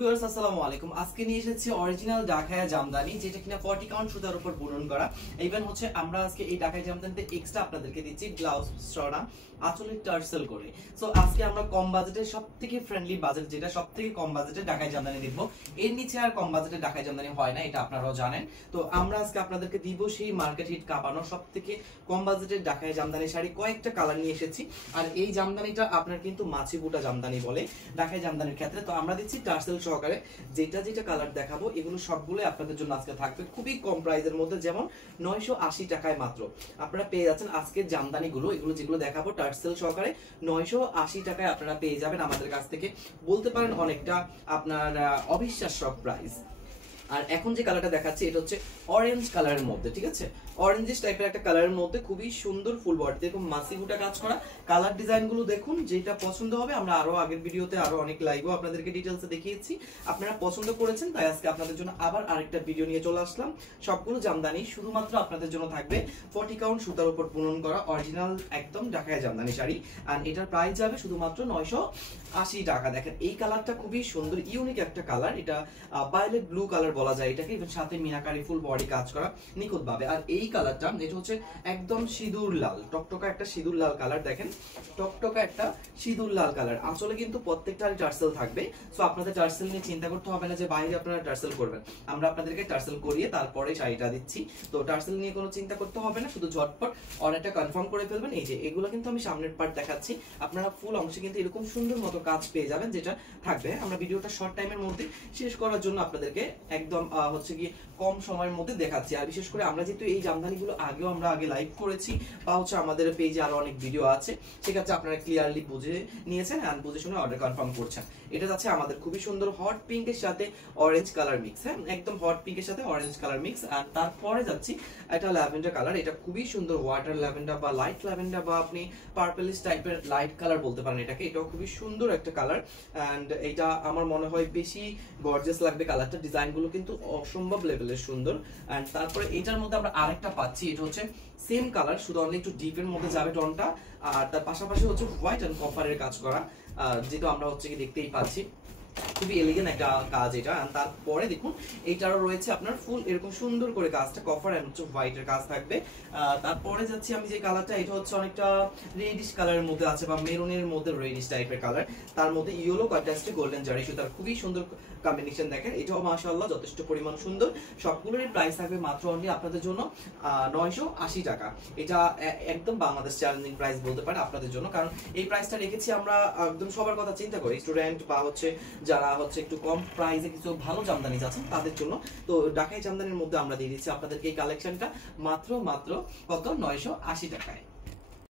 Viewers আসসালামু আলাইকুম। আজকে নিয়ে এসেছি অরিজিনাল ঢাকায়া জামদানি, যেটা কিনা 40 কাউন্ট সুতার উপর বুনন করা। ইভেন হচ্ছে আমরা আজকে এই ঢাকায়া জামদানিতে এক্সট্রা আপনাদেরকে দিচ্ছি ব্লাউজ সরা আঁচলের টার্সেল করে। সো আজকে আমরা কম বাজেটে সবথেকে ফ্রেন্ডলি বাজেট, যেটা সবথেকে কম বাজেটে ঢাকায়া জামদানি দিব। এর নিচে আর কম বাজেটে ঢাকায়া জামদানি হয় না, এটা আপনারাও জানেন। তো আমরা আজকে আপনাদেরকে দিব সেই মার্কেট হিট কাঁপানো সবথেকে কম বাজেটের ঢাকায়া জামদানি শাড়ি। কয়েকটা কালার নিয়ে এসেছি। আর এই জামদানিটা আপনার কিন্তু মাছি বুটা জামদানি বলে ঢাকায়া জামদানির ক্ষেত্রে। তো আমরা দিচ্ছি টার্সেল সহকারে। যেটা যেটা কালার দেখাবো এগুলো সবগুলো আপনাদের জন্য আজকে থাকবে খুবই কম প্রাইসের মধ্যে, যেমন 980 টাকায় মাত্র আপনারা পেয়ে যাচ্ছেন আজকের জামদানিগুলো। এগুলো যেগুলো দেখাবো টার্সেল সহকারে 980 টাকায় আপনারা পেয়ে যাবেন আমাদের কাছ থেকে। বলতে পারেন অনেকটা আপনার অবিশ্বাস্য প্রাইস। আর এখন যে কালারটা দেখাচ্ছি এটা হচ্ছে অরেঞ্জ কালারের মধ্যে, ঠিক আছে, অরেঞ্জিশ টাইপের একটা কালারের মধ্যে খুবই সুন্দর ফুল বডি, দেখুন মাসি বুটা কাজ করা। কালার ডিজাইন গুলো দেখুন, যেটা পছন্দ হবে। আমরা আরো আগের ভিডিওতে আরো অনেক লাইভও আপনাদেরকে ডিটেইলসে দেখিয়েছি, আপনারা পছন্দ করেছেন, তাই আজকে আপনাদের জন্য আবার আরেকটা ভিডিও নিয়ে চলে আসলাম। সবগুলো জামদানি শুধুমাত্র আপনাদের জন্য থাকবে 40 কাউন্ট সুতার উপর বুনন করা অরিজিনাল একদম ঢাকায়া জামদানি শাড়ি। আর এটার প্রাইস যাবে শুধুমাত্র 980 টাকা। দেখেন এই কালারটা খুবই সুন্দর, ইউনিক একটা কালার। এটা ভায়োলেট ব্লু কালার বলা যায় এটাকে। ইভেন সাথে মিনাকারি ফুল বডি কাজ করা নিখুঁত ভাবে। আর এই কালারটা এটা হচ্ছে একদম সিঁদুর লাল, টকটকা একটা সিঁদুর লাল কালার। দেখেন টকটকা একটা সিঁদুর লাল কালার। আঁচলে কিন্তু প্রত্যেকটা টার্সেল থাকবে। সো আপনাদের টার্সেল নিয়ে চিন্তা করতে হবে না যে বাইরে আপনারা টার্সেল করবেন। আমরা আপনাদেরকে টার্সেল করিয়ে তারপরে শাড়িটা দিচ্ছি। তো টার্সেল নিয়ে কোনো চিন্তা করতে হবে না, শুধু ঝটপট অর্ডারটা কনফার্ম করে ফেলবেন। এই যে এগুলো কিন্তু আমি সামনের পার্ট দেখাচ্ছি, আপনারা ফুল অংশে কিন্তু এরকম সুন্দর মতো কাজ পেয়ে যাবেন, যেটা থাকবে। আমরা ভিডিওটা শর্ট টাইমের মধ্যে শেষ করার জন্য আপনাদেরকে একদম হচ্ছে কি কম সময়ের মধ্যে দেখাচ্ছি। আর বিশেষ করে আমরা যেহেতু এই জামদানিগুলো আমরা আগে লাইভ করেছি, বা হচ্ছে আমাদের পেজে আরো অনেক ভিডিও আছে, সেক্ষেত্রে আপনারা ক্লিয়ারলি বুঝে নিয়েছেন আর বুঝে শুনে অর্ডার কনফার্ম করছেন। এটা যাচ্ছে আমাদের খুবই সুন্দর হট পিঙ্কের সাথে অরেঞ্জ কালার মিক্স। হ্যাঁ, একদম হট পিঙ্কের সাথে অরেঞ্জ কালার মিক্স। আর তারপরে যাচ্ছি এটা ল্যাভেন্ডার কালার। এটা খুবই সুন্দর ওয়াটার ল্যাভেন্ডার বা লাইট ল্যাভেন্ডার, বা আপনি পার্পলিশ টাইপের লাইট কালার বলতে পারেন এটাকে। এটাও খুবই সুন্দর একটা কালার। এন্ড এটা আমার মনে হয় বেশি গর্জিয়াস লাগবে কালারটা। ডিজাইন গুলো কিন্তু অসম্ভব লেভেলের সুন্দর। এন্ড তারপরে এটার মধ্যে আমরা আরেকটা পাচ্ছি, এটা হচ্ছে সেম কালার, শুধু অনেক একটু ডিপের মধ্যে যাবে টোনটা। আর তার পাশাপাশি হচ্ছে হোয়াইট এন্ড কপারের কাজ করা, যেটা আমরা হচ্ছে কি দেখতেই পাচ্ছি। খুবই এলিগেন্ট একটা কাজ এটা। তারপরে দেখুন এইটারও রয়েছে আপনার ফুল এরকম সুন্দর করে কাজটা, কফার এন্ড হচ্ছে হোয়াইটের কাজ থাকবে। তারপরে যাচ্ছি আমি যে কালারটা, এটা হচ্ছে অনেকটা রেডিশ কালারের মধ্যে আছে, বা মেরুনের মধ্যে রেডিশ টাইপের কালার, তার মধ্যে ইয়েলো কন্ট্রাস্টে গোল্ডেন জারি সুতার খুবই সুন্দর কম্বিনেশন। দেখেন এটাও মাশাআল্লাহ যথেষ্ট পরিমাণ সুন্দর। সবগুলোরই প্রাইস থাকবে মাত্র অনলি আপনাদের জন্য 980 টাকা। এটা একদম বাংলাদেশ চ্যালেঞ্জিং প্রাইস বলতে পারেন আপনাদের জন্য, কারণ এই প্রাইসটা রেখেছি আমরা একদম সবার কথা চিন্তা করি, স্টুডেন্ট বা হচ্ছে যারা হচ্ছে একটু কম প্রাইসে কিছু ভালো জামদানি চাচ্ছেন তাদের জন্য। তো ঢাকাই জামদানির মধ্যে আমরা দিয়ে দিচ্ছি আপনাদেরকে এই কালেকশনটা মাত্র কত 980 টাকায়।